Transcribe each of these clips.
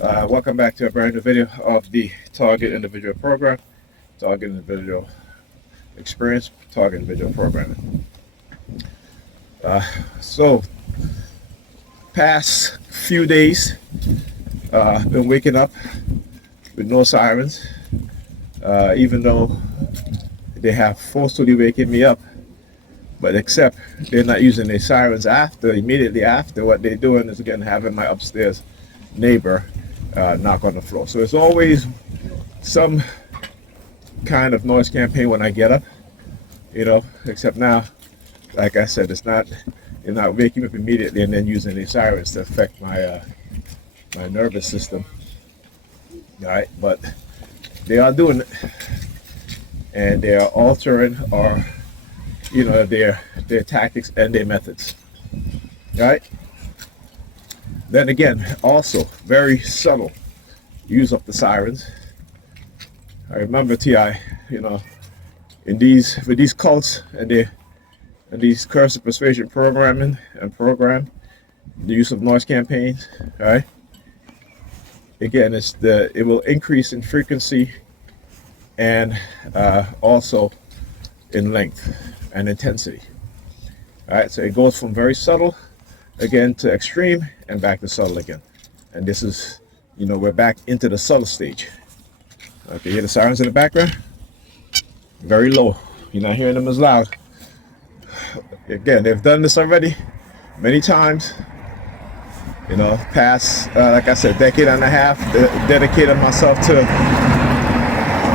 Welcome back to a brand new video of the Target Individual Program, Target Individual Experience, Target Individual Programming. So, past few days, I've been waking up with no sirens, even though they have forcefully waking me up. But except they're not using their sirens immediately after. What they're doing is again having my upstairs neighbor knock on the floor. So it's always some kind of noise campaign when I get up, except now, like I said, they're not waking me up immediately and then using the sirens to affect my my nervous system. All right, but they are doing it, and they are altering their tactics and their methods. All right. Then again, also very subtle use of the sirens. I remember TI, with these cults and these coercive persuasion program, the use of noise campaigns. All right. Again, it will increase in frequency and also in length and intensity. All right, so it goes from very subtle again to extreme and back to subtle again. And this is, we're back into the subtle stage. Okay, hear the sirens in the background? Very low. You're not hearing them as loud. Again, they've done this already many times. Past, like I said, decade and a half, dedicated myself to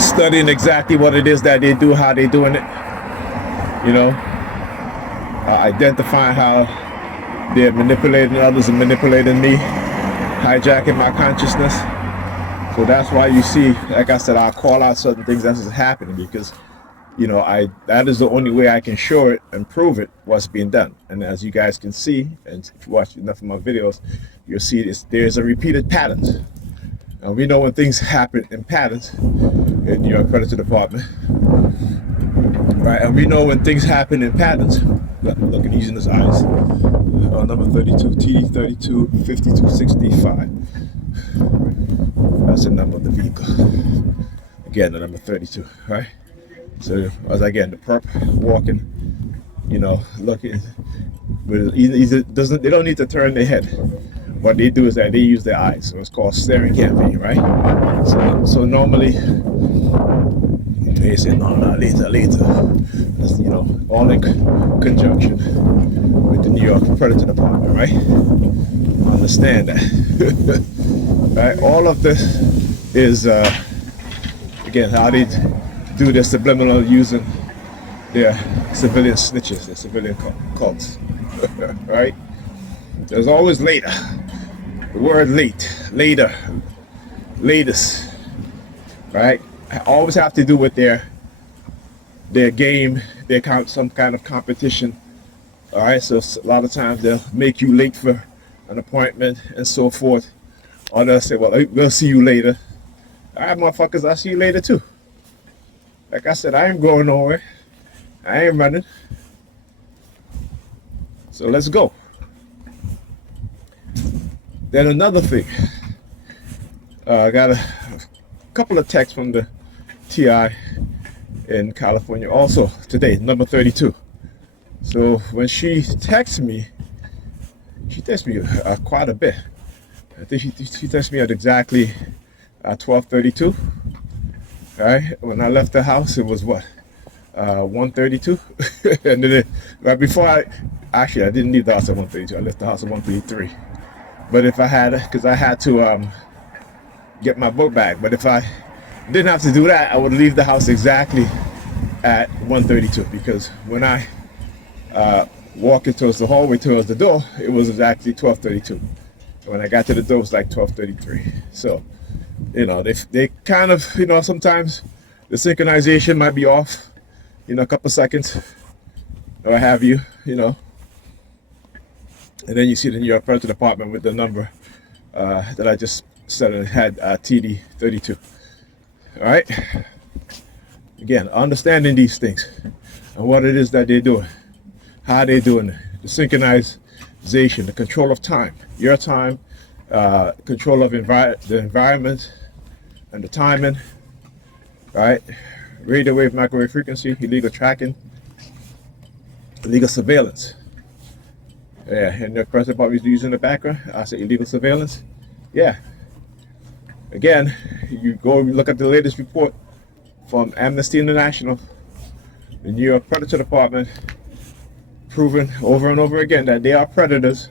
studying exactly what it is that they do, how they're doing it. Identifying how they're manipulating others and manipulating me, hijacking my consciousness. So that's why you see, like I said, I'll call out certain things that's happening because, that is the only way I can show it and prove it what's being done. And as you guys can see, and if you watch enough of my videos, you'll see there's a repeated patterns. And we know when things happen in patterns in New York Predators Department. Right, and we know when things happen in patterns. Look at using his eyes. Number 32, TD 32, 5265. That's the number of the vehicle. Again, the number 32, right? So, as again, the perp walking, looking. They don't need to turn their head. What they do is that they use their eyes. So it's called staring campaign, right? So normally, they say, no, later. That's, all in conjunction with the New York Predator Department, right? Understand that. Right? All of this is, again, how they do their subliminal using their civilian snitches, their civilian cults, right? There's always later. The word later, latest, right? I always have to do with their game, some kind of competition. All right, so a lot of times they'll make you late for an appointment and so forth, or they'll say, "Well, we'll see you later." All right, motherfuckers, I'll see you later too. Like I said, I ain't going nowhere. I ain't running. So let's go. Then another thing, I got a couple of texts from the TI in California also today, number 32. So when she texts me quite a bit. I think she texted me at exactly 12:32. All right, when I left the house, it was what, 1:32, and then right before I didn't leave the house at 1:32. I left the house at 1:33. But if I had, because I had to get my book back, but if I didn't have to do that, I would leave the house exactly at 1:32, because when I walking towards the hallway towards the door, it was exactly 12:32. When I got to the door, it was like 12:33. So, they kind of, sometimes the synchronization might be off, a couple seconds, or what have you, And then you see the New York Predators Department with the number that I just said it had TD 32. All right. Again, understanding these things and what it is that they're doing, how they're doing it, the synchronization, the control of time, your time, control of the environment and the timing, right? Radio wave, microwave frequency, illegal tracking, illegal surveillance. Yeah, and the president probably using the background. I say illegal surveillance. Yeah. Again, you go look at the latest report from Amnesty International, the New York Predator Department, proving over and over again that they are predators.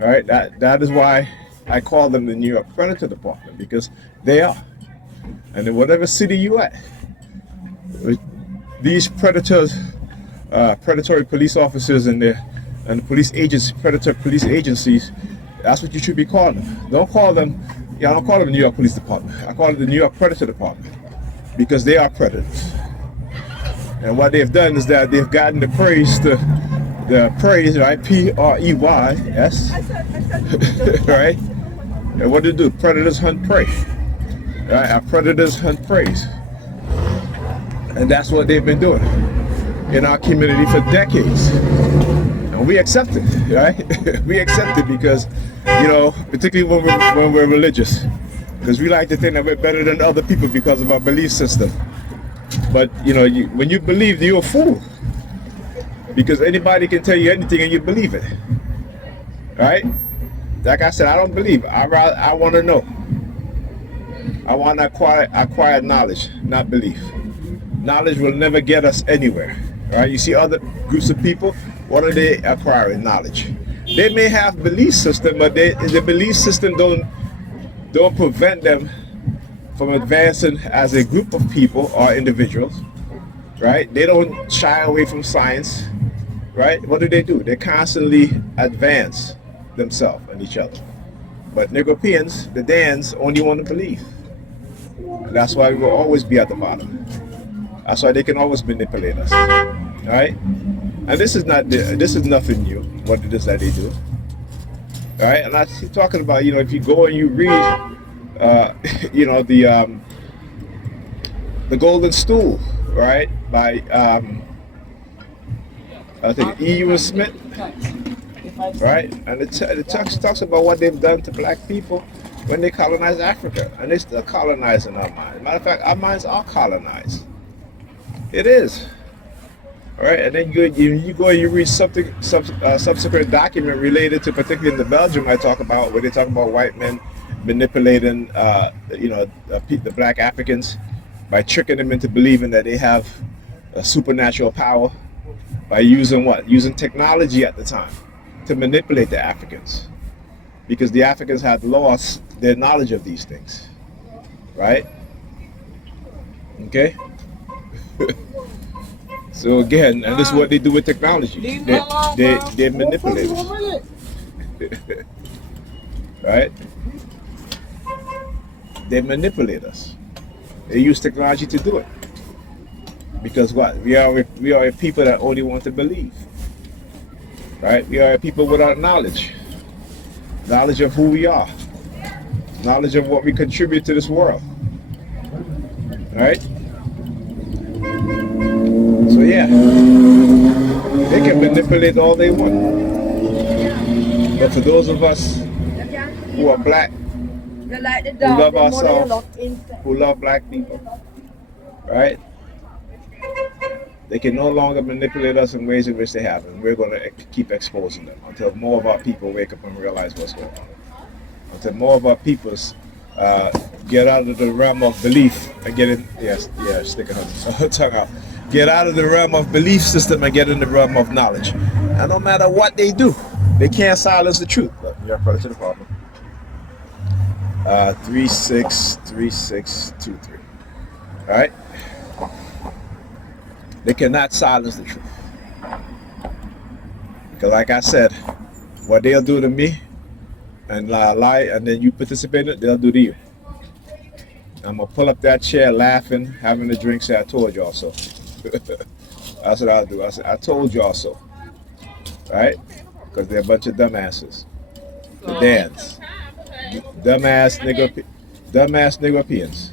All right, that is why I call them the New York Predator Department, because they are. And in whatever city you at, these predators, predatory police officers and the police agents, predator police agencies, that's what you should be calling them. Don't call them, I don't call them the New York Police Department. I call it the New York Predator Department, because they are predators. And what they've done is that they've gotten the praise, right? P-R-E-Y-S, right? And what do they do? Predators hunt prey. Right? Our predators hunt prey. And that's what they've been doing in our community for decades. And we accept it, right? We accept it because, particularly when we're religious, because we like to think that we're better than other people because of our belief system. But, when you believe, you're a fool. Because anybody can tell you anything and you believe it. Right? Like I said, I don't believe. I want to know. I want to acquire knowledge, not belief. Knowledge will never get us anywhere. Right? You see other groups of people, what are they acquiring? Knowledge. They may have belief system, but the belief system don't prevent them from advancing as a group of people or individuals. Right? They don't shy away from science. Right? What do? They constantly advance themselves and each other. But Negropeans, the Dans, only want to believe. And that's why we will always be at the bottom. That's why they can always manipulate us. Right? And this is nothing new, what it is that they do. Right? And I'm talking about, if you go and you read the Golden Stool, right? By I think E.U. Smith, right? And it talks about what they've done to black people when they colonized Africa, and they're still colonizing our minds. Matter of fact, our minds are colonized. It is. All right, and then you go and you read subsequent document related to, particularly in the Belgium I talk about, where they talk about white men manipulating, the black Africans by tricking them into believing that they have a supernatural power by using technology at the time to manipulate the Africans, because the Africans had lost their knowledge of these things, right? Okay. So again, and this is what they do with technology. They manipulate us. Right? They manipulate us. They use technology to do it. Because what? We are a people that only want to believe. Right? We are a people without knowledge. Knowledge of who we are. Knowledge of what we contribute to this world. Right? So yeah, they can manipulate all they want. But for those of us who are black, who love ourselves, who love black people, right? They can no longer manipulate us in ways in which they have, and we're going to keep exposing them until more of our people wake up and realize what's going on. Until more of our peoples get out of the realm of belief and get in. Stick a tongue out. Get out of the realm of belief system and get in the realm of knowledge. And no matter what they do, they can't silence the truth. You're approaching to the problem. 363623. All right. They cannot silence the truth. Because like I said, what they'll do to me and lie, and then you participate in it, they'll do to you. I'm going to pull up that chair laughing, having a drink, say, I told y'all so. That's what I'll do. I said, I told y'all so. Right? Because they're a bunch of dumbasses. The Dans. Dumbass Negropeans.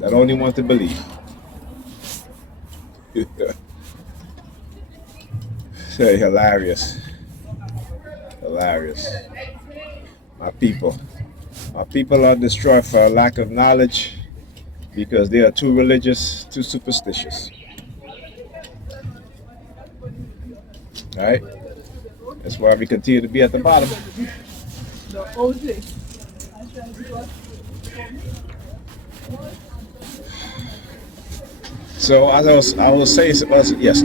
That only want to believe. Say hilarious. hilarious. My people. My people are destroyed for a lack of knowledge because they are too religious, too superstitious. Right? That's why we continue to be at the bottom. So as I was saying, yes.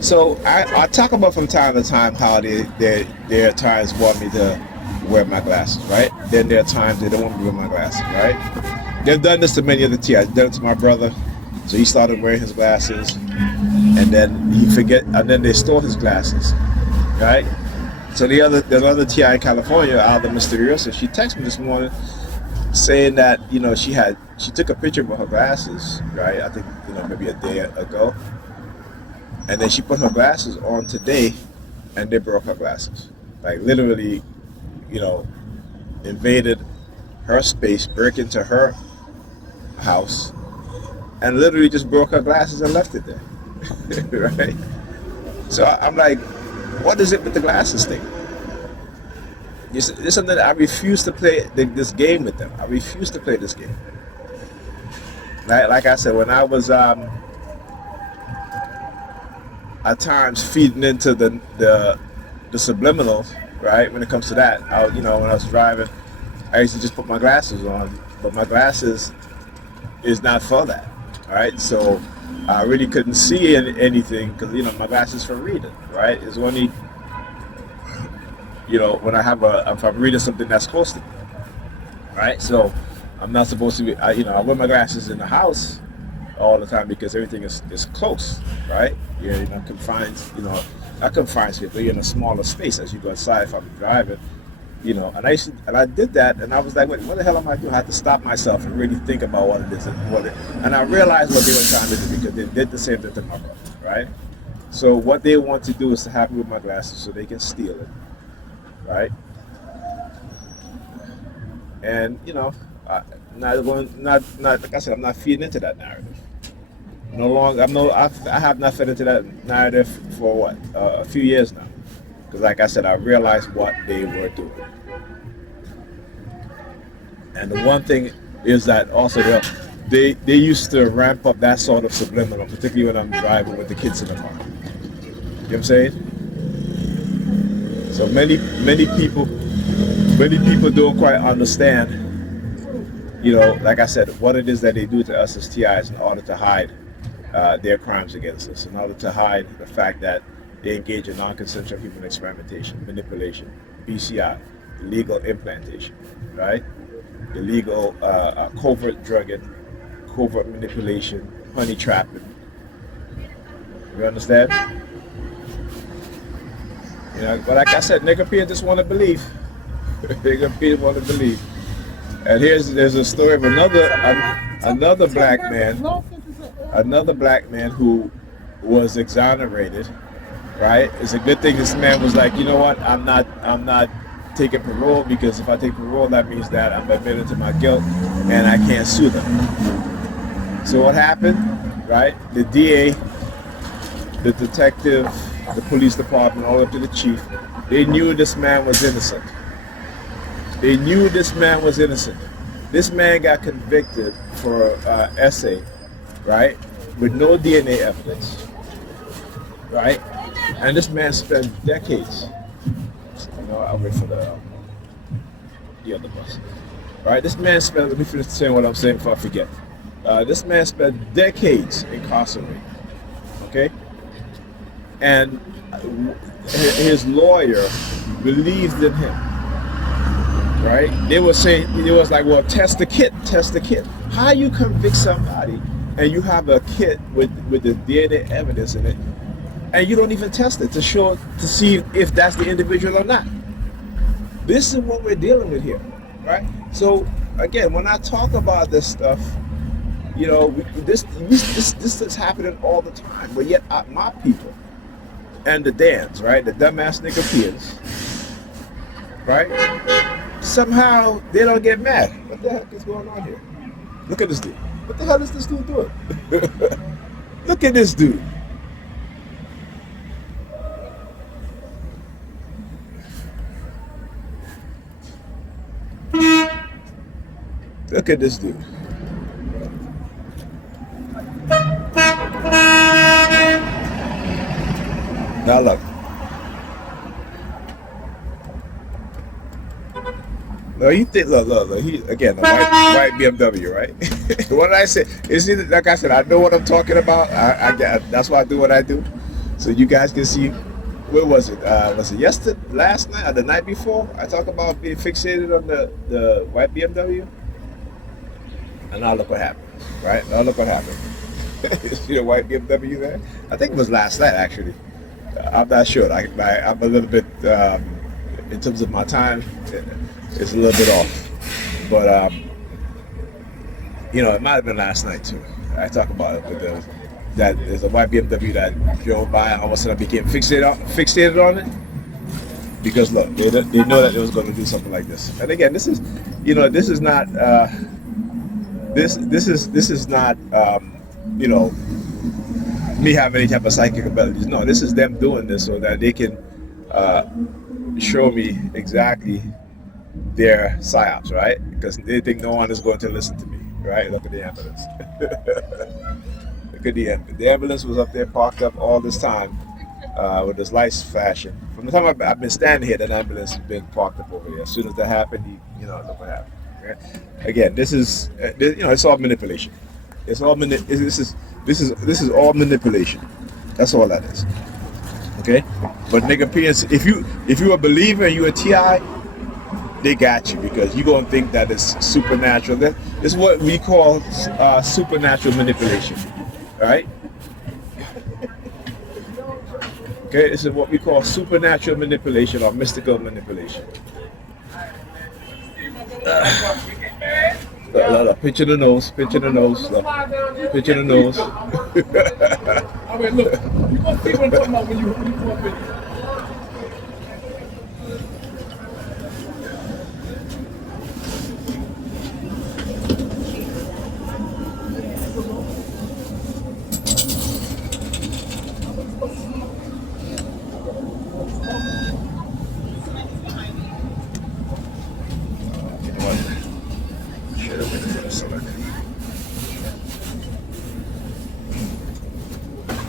So I talk about from time to time how there are times want me to wear my glasses, right? Then there are times they don't want me to wear my glasses, right? They've done this to many other TIs. Done it to my brother, so he started wearing his glasses, and then and then they stole his glasses, right? So the other TI in California, Alda Mysteriosa, she texted me this morning saying that she took a picture of her glasses, right? I think maybe a day ago, and then she put her glasses on today, and they broke her glasses, like literally, invaded her space, broke into her house, and literally just broke her glasses and left it there, right? So I'm like, what is it with the glasses thing? This is something that I refuse to play this game with them. I refuse to play this game. Like I said, when I was at times feeding into the subliminals, right? When it comes to that, when I was driving, I used to just put my glasses on, but my glasses is not for that, right? So I really couldn't see anything because my glasses for reading, right? It's only when if I'm reading something that's close to me, right? So I'm not supposed to be, I wear my glasses in the house all the time because everything is close, right? Not confined people. You're in a smaller space as you go outside if I'm driving, and I did that, and I was like, what the hell am I doing? I had to stop myself and really think about what it is and I realized what they were trying to do because they did the same thing to my brother, right? So what they want to do is to have me with my glasses so they can steal it, right? And not like I said, I'm not feeding into that narrative. No longer, I have not fed into that narrative for what a few years now, because like I said, I realized what they were doing. And the one thing is that also they used to ramp up that sort of subliminal, particularly when I'm driving with the kids in the car. You know what I'm saying? So many people don't quite understand, like I said, what it is that they do to us as TIs in order to hide their crimes against us, in order to hide the fact that they engage in non-consensual human experimentation, manipulation, BCI, illegal implantation, right? Illegal covert drugging, covert manipulation, honey trapping. You understand? But like I said, nigga P just want to believe. Nigga P want to believe. And there's a story of another black man who was exonerated. Right? It's a good thing this man was like, you know what? I'm not taking parole because if I take parole, that means that I'm admitted to my guilt and I can't sue them. So what happened? Right? The DA, the detective, the police department, all up to the chief, they knew this man was innocent. They knew this man was innocent. This man got convicted for essay, right, with no DNA evidence, right? And this man spent decades. I'll wait for the other bus. Right? This man spent. Let me finish saying what I'm saying before I forget. This man spent decades incarcerated. Okay, and his lawyer believed in him. Right? They were saying, it was like, well, test the kit. How you convict somebody and you have a kit with the DNA evidence in it, and you don't even test it to see if that's the individual or not? This is what we're dealing with here, right? So again, when I talk about this stuff, this is happening all the time. But yet, my people and the Dans, right, the dumbass nigga right? Somehow they don't get mad. What the heck is going on here? Look at this dude. What the hell is this dude doing? Look at this dude. Look at this dude. Now look. No, you think, look. He again, a white BMW, right? What did I say? Is it like I said? I know what I'm talking about. That's why I do what I do, so you guys can see. Where was it? Was it yesterday, last night, or the night before? I talk about being fixated on the white BMW, and now look what happened. Right now, look what happened. You see the white BMW there? I think it was last night actually. I'm not sure. I'm a little bit in terms of my time. It's a little bit off, but it might have been last night too. I talk about it with that there's a white BMW that drove by, and all of a sudden I became fixated on it because look, they know that they was going to do something like this. And again, this is not this is not me having any type of psychic abilities. No, this is them doing this so that they can show me exactly their psyops, right? Because they think no one is going to listen to me, right? Look at the ambulance. Look at the ambulance. The ambulance was up there parked up all this time with this lights flashing. From the time I've been standing here, that ambulance has been parked up over there. As soon as that happened, look what happened. Okay? Again, this is it's all manipulation. It's all this is all manipulation. That's all that is. Okay, but nigga, if you a believer and you a TI, they got you because you gonna think that it's supernatural. That is what we call supernatural manipulation, right? Okay, this is what we call supernatural manipulation or mystical manipulation. Pinch in the nose, pinch in the nose, pinch in the nose. I mean, look, you gonna see what I'm talking about when you go up in.